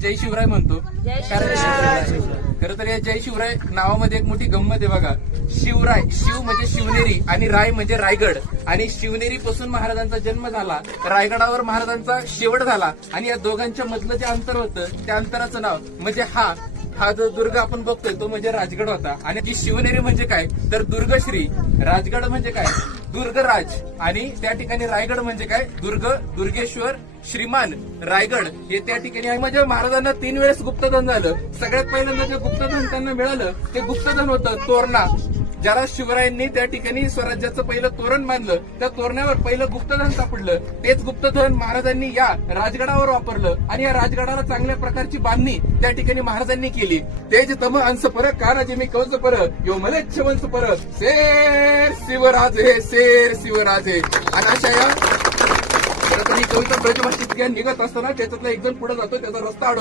जय शिवराय म्हणतो. कारण खरं तर या जय शिवराय नावामध्ये एक मोठी गंमत आहे बघा. शिवराय, शिव म्हणजे शिवनेरी आणि राय म्हणजे रायगड. आणि शिवनेरी पासून महाराजांचा जन्म झाला, रायगडावर महाराजांचा शेवट झाला. आणि या दोघांच्या मधलं जे अंतर होतं त्या अंतराचं नाव म्हणजे हा जो दुर्ग आपण बघतोय तो म्हणजे राजगड होता. आणि जी शिवनेरी म्हणजे काय तर दुर्गश्री, राजगड म्हणजे काय दुर्गराज, आणि त्या ठिकाणी रायगड म्हणजे काय दुर्गेश्वर श्रीमान रायगड हे त्या ठिकाणी आहे. म्हणजे महाराजांना 3 वेळेस गुप्तधन झालं. सगळ्यात पहिल्यांदा जे गुप्तधन त्यांना मिळालं ते गुप्तधन होतं तोरणा. ज्याला शिवरायांनी त्या ठिकाणी स्वराज्याचं पहिलं तोरण बांधलं त्या तोरणावर पहिलं गुप्तधन सापडलं. तेच गुप्तधन महाराजांनी या राजगडावर वापरलं आणि या राजगडाला चांगल्या प्रकारची बांधणी त्या ठिकाणी महाराजांनी केली. तेज तम अंश पर कानाजी मी कंस पर यो मलेच्छ वंश पर शेर शिवराजे शेर शिवराजे. आणि अशा या ही कविता ब्रजभाषेत निघत असताना त्याच्यातला एक जण पुढे जातो, त्याचा रस्ता अडवतो.